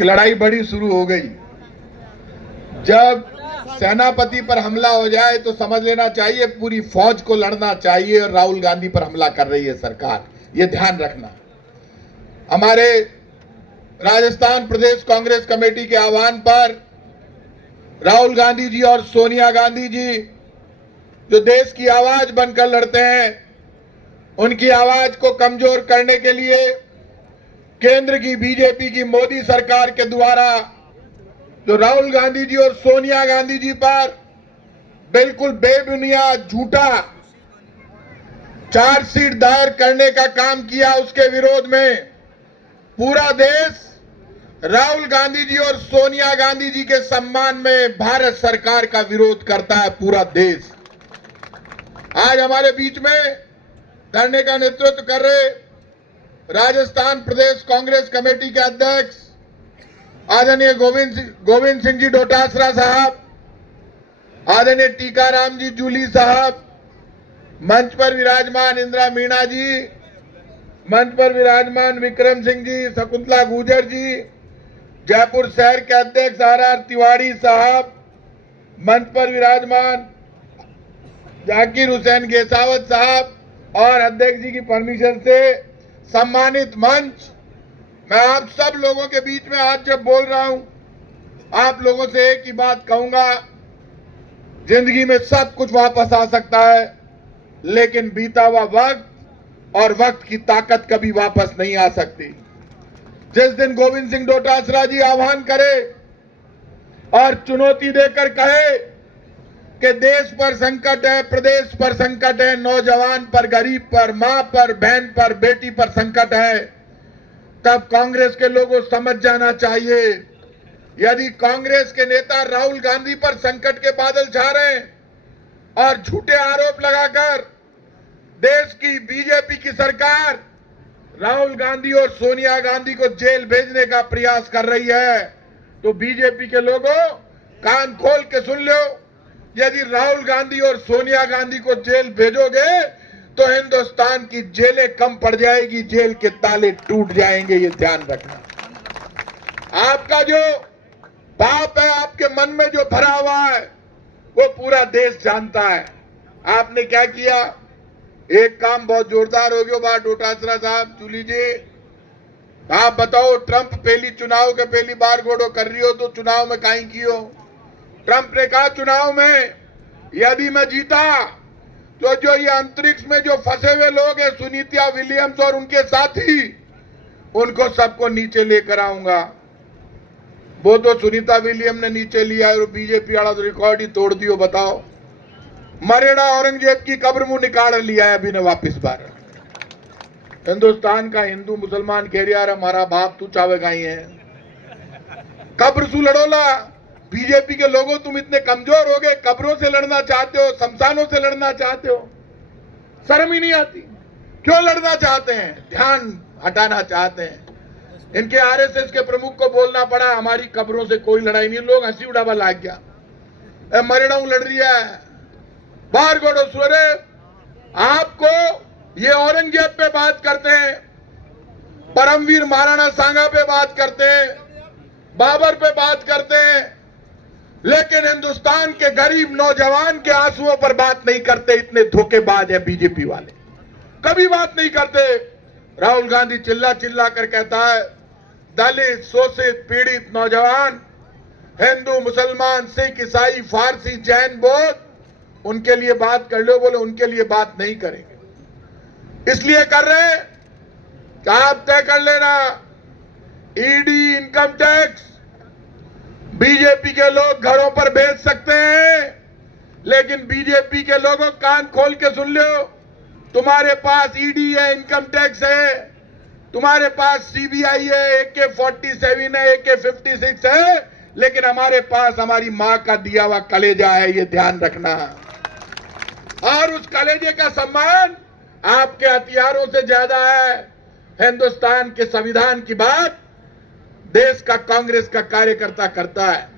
लड़ाई बड़ी शुरू हो गई। जब सेनापति पर हमला हो जाए तो समझ लेना चाहिए पूरी फौज को लड़ना चाहिए और राहुल गांधी पर हमला कर रही है सरकार, ये ध्यान रखना। हमारे राजस्थान प्रदेश कांग्रेस कमेटी के आह्वान पर राहुल गांधी जी और सोनिया गांधी जी जो देश की आवाज बनकर लड़ते हैं, उनकी आवाज को कमजोर करने के लिए केंद्र की बीजेपी की मोदी सरकार के द्वारा जो राहुल गांधी जी और सोनिया गांधी जी पर बिल्कुल बेबुनियाद झूठा चार्जशीट दायर करने का काम किया, उसके विरोध में पूरा देश राहुल गांधी जी और सोनिया गांधी जी के सम्मान में भारत सरकार का विरोध करता है। पूरा देश आज हमारे बीच में धरने का नेतृत्व कर रहे राजस्थान प्रदेश कांग्रेस कमेटी के अध्यक्ष आदरणीय गोविंद सिंह जी डोटासरा साहब, आदरणीय टीकाराम जी जूली साहब, मंच पर विराजमान इंदिरा मीणा जी, मंच पर विराजमान विक्रम सिंह जी, शकुंतला गुर्जर जी, जयपुर शहर के अध्यक्ष आर तिवारी साहब, मंच पर विराजमान जाकिर हुसैन गेसावत साहब और अध्यक्ष जी की परमिशन से सम्मानित मंच, मैं आप सब लोगों के बीच में आज जब बोल रहा हूं, आप लोगों से एक ही बात कहूंगा, जिंदगी में सब कुछ वापस आ सकता है, लेकिन बीता हुआ वक्त और वक्त की ताकत कभी वापस नहीं आ सकती। जिस दिन गोविंद सिंह डोटासरा जी आह्वान करे और चुनौती देकर कहे कि देश पर संकट है, प्रदेश पर संकट है, नौजवान पर, गरीब पर, मां पर, बहन पर, बेटी पर संकट है, तब कांग्रेस के लोगों समझ जाना चाहिए, यदि कांग्रेस के नेता राहुल गांधी पर संकट के बादल छा रहे हैं और झूठे आरोप लगाकर देश की बीजेपी की सरकार राहुल गांधी और सोनिया गांधी को जेल भेजने का प्रयास कर रही है, तो बीजेपी के लोगों कान खोल के सुन लो, यदि राहुल गांधी और सोनिया गांधी को जेल भेजोगे तो हिंदुस्तान की जेलें कम पड़ जाएगी, जेल के ताले टूट जाएंगे, ये ध्यान रखना। आपका जो पाप है, आपके मन में जो भरा हुआ है, वो पूरा देश जानता है। आपने क्या किया, एक काम बहुत जोरदार हो गया बात डोटासरा साहब, जूली जी, आप बताओ, ट्रंप पहली चुनाव के पहली बार घोड़ो कर रही हो तो चुनाव में काहे की हो? ट्रंप ने कहा चुनाव में यदि मैं जीता तो जो ये अंतरिक्ष में जो फंसे हुए लोग हैं, सुनीता विलियम्स और उनके साथी, उनको सबको नीचे लेकर आऊंगा। वो तो सुनीता विलियम ने नीचे लिया और बीजेपी वाला तो रिकॉर्ड ही तोड़ दियो। बताओ, मरेड़ा औरंगजेब की कब्र मुंह निकाल लिया है अभी ने वापिस बार। हिंदुस्तान का हिंदू मुसलमान कह रहा है हमारा बाप तू चावेगा ही है, कब्र सु लड़ोला। बीजेपी के लोगों तुम इतने कमजोर हो गए, कब्रों से लड़ना चाहते हो, शमशानों से लड़ना चाहते हो, शर्म ही नहीं आती? क्यों लड़ना चाहते हैं? ध्यान हटाना चाहते हैं। इनके आरएसएस के प्रमुख को बोलना पड़ा हमारी कब्रों से कोई लड़ाई नहीं, लोग हंसी उड़ावा लाग गया, मरेड़ा लड़ रही है बाहर गोड़ो सुरे। आपको ये औरंगजेब पे बात करते हैं, परमवीर महाराणा सांगा पे बात करते हैं, बाबर पे बात करते हैं, लेकिन हिंदुस्तान के गरीब नौजवान के आंसुओं पर बात नहीं करते। इतने धोखेबाज है बीजेपी वाले, कभी बात नहीं करते। राहुल गांधी चिल्ला चिल्ला कर कहता है दलित, शोषित, पीड़ित नौजवान, हिंदू, मुसलमान, सिख, ईसाई, फारसी, जैन, बौद्ध, उनके लिए बात कर लो। बोले उनके लिए बात नहीं करेंगे, इसलिए कर रहे हैं कि आप तय कर लेना, ईडी, इनकम टैक्स बीजेपी के लोग घरों पर भेज सकते हैं, लेकिन बीजेपी के लोगों कान खोल के सुन लो, तुम्हारे पास ईडी है, इनकम टैक्स है, तुम्हारे पास सीबीआई है, AK-47 है, AK-56 है, लेकिन हमारे पास हमारी मां का दिया हुआ कलेजा है, ये ध्यान रखना। और उस कलेजे का सम्मान आपके हथियारों से ज्यादा है। हिंदुस्तान के संविधान की बात देश का कांग्रेस का कार्यकर्ता करता है।